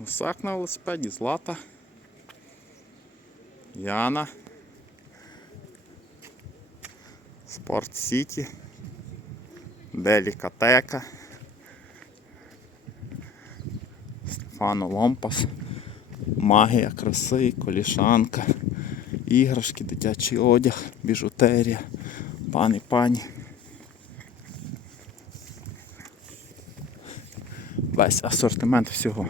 Гусак на велосипеді, Злата. Яна. Спорт Сіті. Делікатека. Стефано Ломпас. Магія краси, колішанка, іграшки, дитячий одяг, біжутерія, пан і пані. Весь асортимент всього.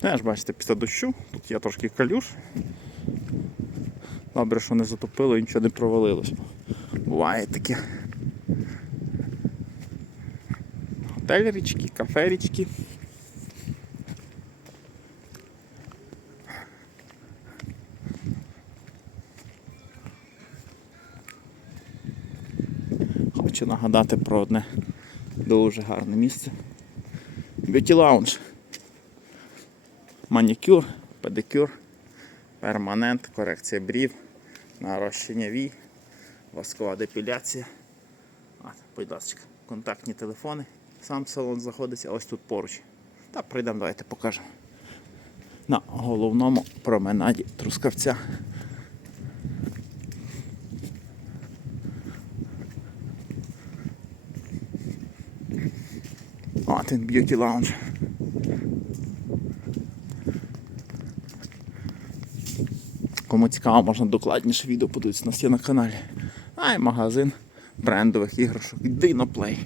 Теж бачите, після дощу, тут є трошки калюш. Добре, що не затопило і нічого не провалилось. Буває таке. Готель річки, кафе річки. Хочу нагадати про одне дуже гарне місце. Beauty Lounge. Манікюр, педикюр, перманент, корекція брів, нарощення вій, воскова депіляція. От, будь ласка, контактні телефони. Сам салон знаходиться ось тут поруч. Та прийдемо, давайте покажемо. На головному променаді Трускавця. Він Beauty Lounge. Кому цікаво, можна докладніше відео подивитися, у нас на каналі. А й магазин брендових іграшок Dinoplay.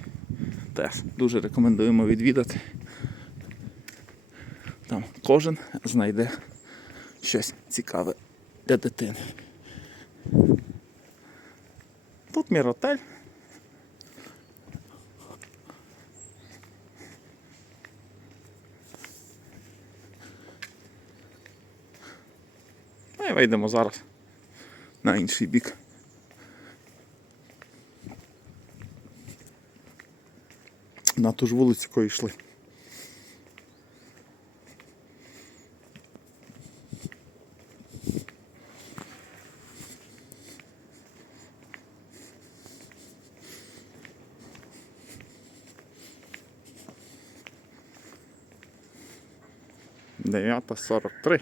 Теж дуже рекомендуємо відвідати. Там кожен знайде щось цікаве для дитини. Тут міротель. Ну і зараз на інший бік. На ту ж вулицю, якою йшли. Дев'ята сорок три.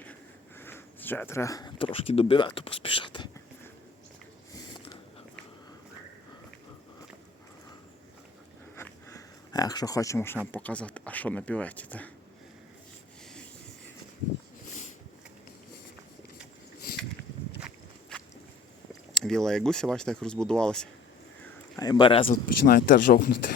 Вже треба трошки до бювету поспішати. А якщо хочемо ще вам показати, а що на бюветі, то Віла Ягуся, бачите, як розбудувалася. А і береза починає теж жовкнути.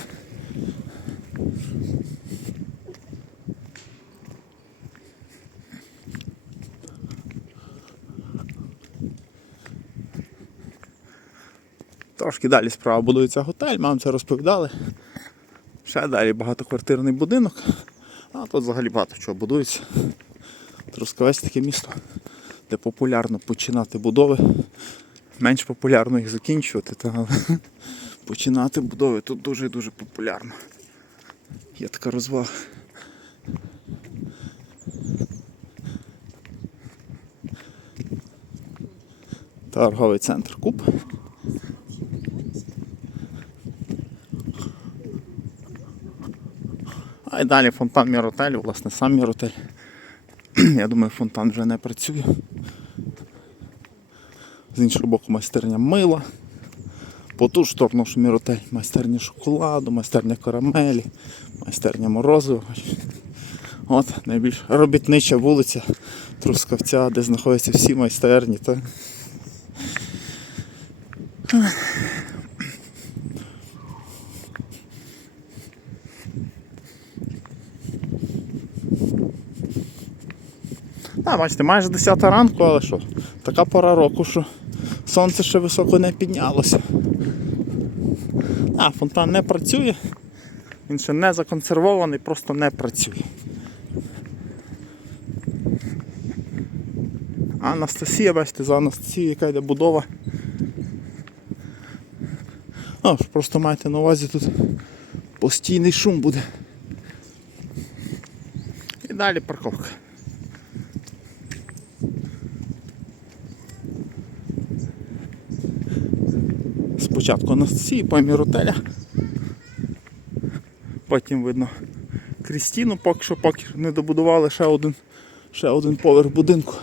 Трошки далі справа будується готель, ми вам це розповідали. Ще далі багатоквартирний будинок. А тут взагалі багато чого будується. Трускавець таке місто, де популярно починати будови. Менш популярно їх закінчувати, та, починати будови тут дуже і дуже популярно. Є така розвага. Торговий центр Куб. Далі фонтан Міротель, власне, сам Міротель. Я думаю, фонтан вже не працює. З іншого боку, майстерня мила. По ту сторону, що Міротель, майстерня шоколаду, майстерня карамелі, майстерня морозива. От найбільш робітнича вулиця Трускавця, де знаходяться всі майстерні. Та? Так, бачите, майже 10 ранку, але що? Така пора року, що сонце ще високо не піднялося. А, фонтан не працює. Він ще не законсервований, просто не працює. Анастасія, бачите, за Анастасією, яка йде будова. Ну, просто маєте на увазі тут постійний шум буде. І далі парковка. Спочатку Анастасії, потім Міротеля. Потім видно Крістіну, поки що поки не добудували ще один, ще один поверх будинку.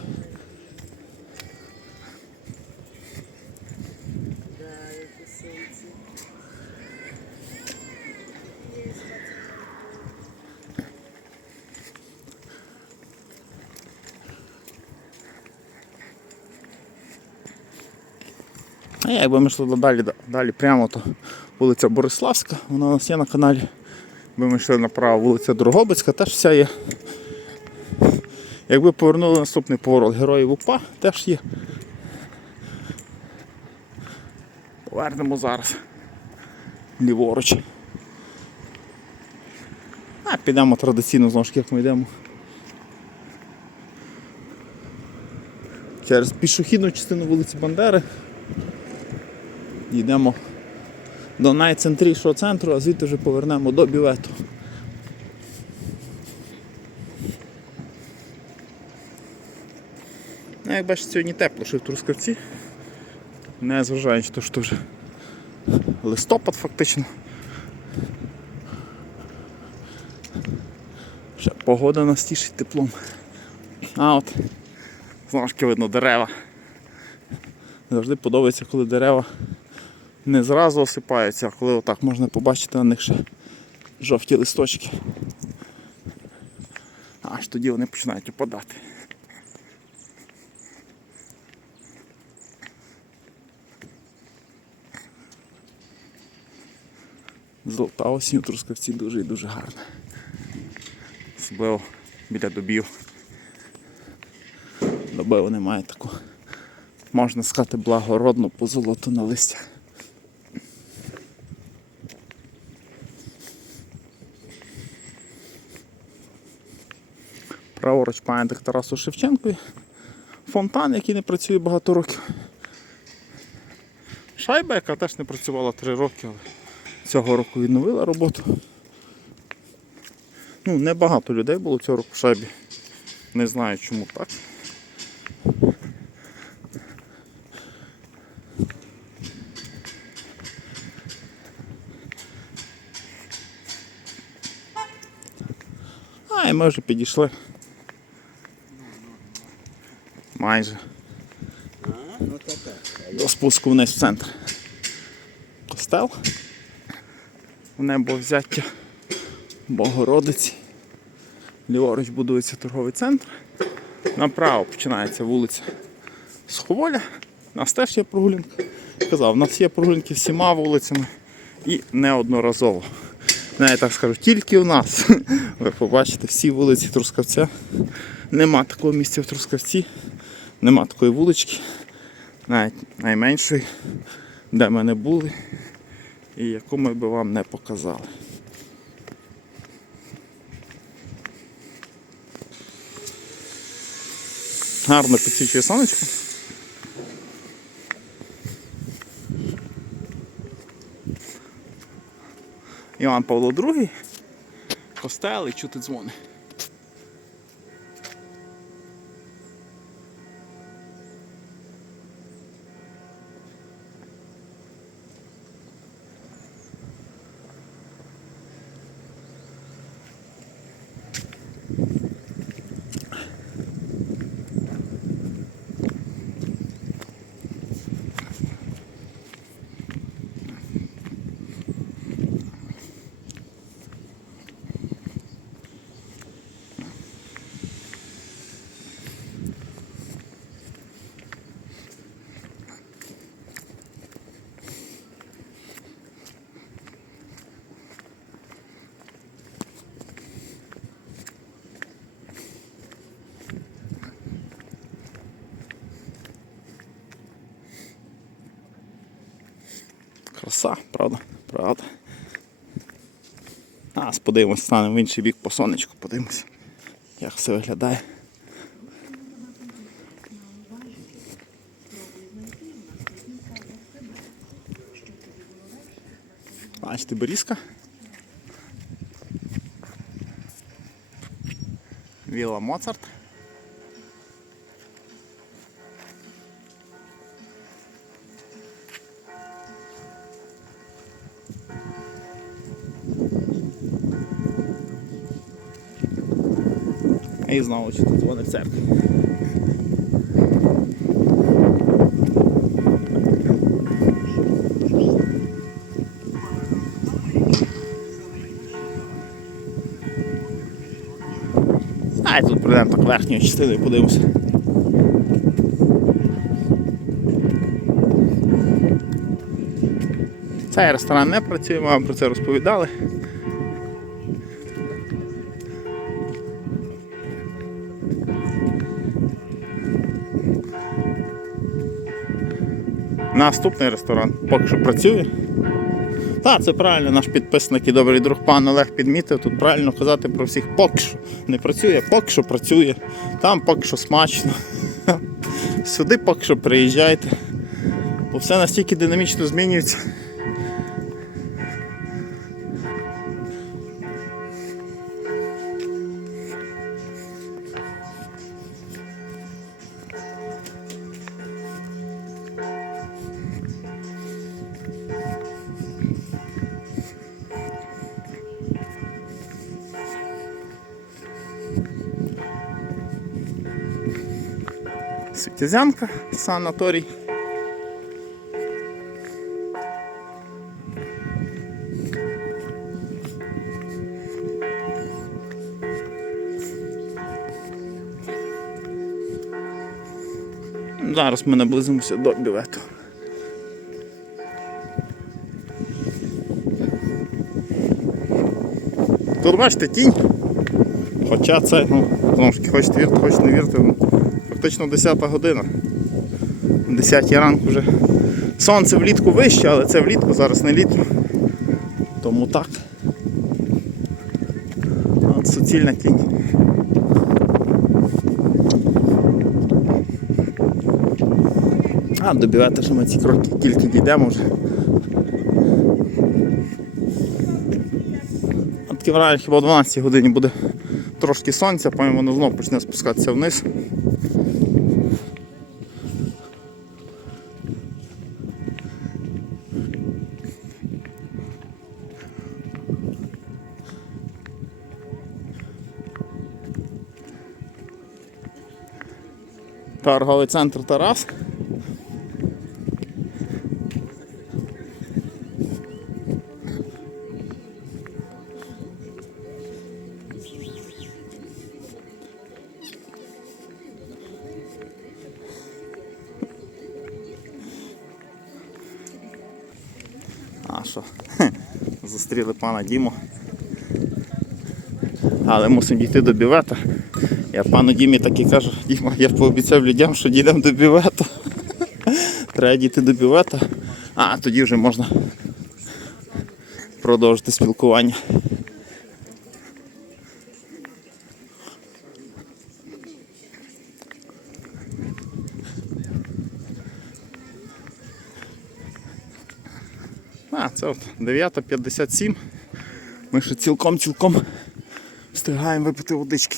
А якби ми йшли далі, далі прямо, то вулиця Бориславська, вона у нас є на каналі. Якби ми йшли направо, вулиця Дрогобицька, теж вся є. Якби повернули наступний поворот Героїв УПА, теж є. Повернемо зараз. Ліворуч. А, підемо традиційно знову ж як ми йдемо. Через пішохідну частину вулиці Бандери. Йдемо до найцентрішого центру, а звідти вже повернемо до бювету. Ну, як бачите, сьогодні тепло, що в Трускавці. Не зважаючи те, що вже листопад фактично. Ще погода нас тішить теплом. А от знову ж видно дерева. Завжди подобається, коли дерева не зразу осипаються, а коли отак можна побачити на них ще жовті листочки. Аж тоді вони починають опадати. Золота осінь у Трускавці дуже і дуже гарна. Особливо біля дубів. Доби вони мають таку, можна сказати, благородну позолоту на листях. Праворуч пам'ятник Тарасу Шевченкові. Фонтан, який не працює багато років. Шайба, яка теж не працювала 3 роки, але цього року відновила роботу. Ну, небагато людей було цього року в шайбі. Не знаю чому так. А, і ми вже підійшли. Майже. До спуску вниз в центр. Костел. В небо взяття Богородиці. Ліворуч будується торговий центр. Направо починається вулиця Сховоля. У нас теж є прогулянка. Казав, у нас є прогулянки всіма вулицями і неодноразово. Навіть так скажу, тільки у нас. Ви побачите всі вулиці Трускавця. Нема такого місця в Трускавці, нема такої вулички, навіть найменшої, де ми не були і яку ми би вам не показали. Гарно підсвічує сонечко. Іван Павло II, костел і чути дзвони. Краса, правда? Правда. А, подивимось, станемо в інший бік по сонечку, подивимось, як все виглядає. Бачите, берізка. Віла Моцарт. І знову чи тут дзвони в церкві. А тут прийдемо так верхньою частиною подивимося. Цей ресторан не працює, ми вам про це розповідали. Наступний ресторан поки що працює. Так, це правильно, наш підписник і добрий друг пан Олег підмітив. Тут правильно казати про всіх поки що. Не працює, поки що працює. Там поки що смачно. Сюди поки що приїжджайте. Бо все настільки динамічно змінюється. Світязянка, санаторій. Зараз ми наблизимося до бювету. Тут бачите тінь. Хоча це, ну, знову ж таки, хочете вірте, хочете не вірте, фактично 10 година. 10 ранку вже. Сонце влітку вище, але це влітку, зараз не літо. Тому так. От суцільна тінь. А, до що ми ці кроки тільки дійдемо вже. От враження, хіба о 12 годині буде трошки сонця, потім воно знову почне спускатися вниз. Торговий центр Тарас. А що? Зустріли пана Діму. Але мусимо дійти до бівета. Я пану Дімі так і кажу, Діма, я пообіцяв людям, що дійдемо до бювету. Треба дійти до бювета, а тоді вже можна продовжити спілкування. А, це от 9.57. Ми ще цілком-цілком встигаємо випити водички.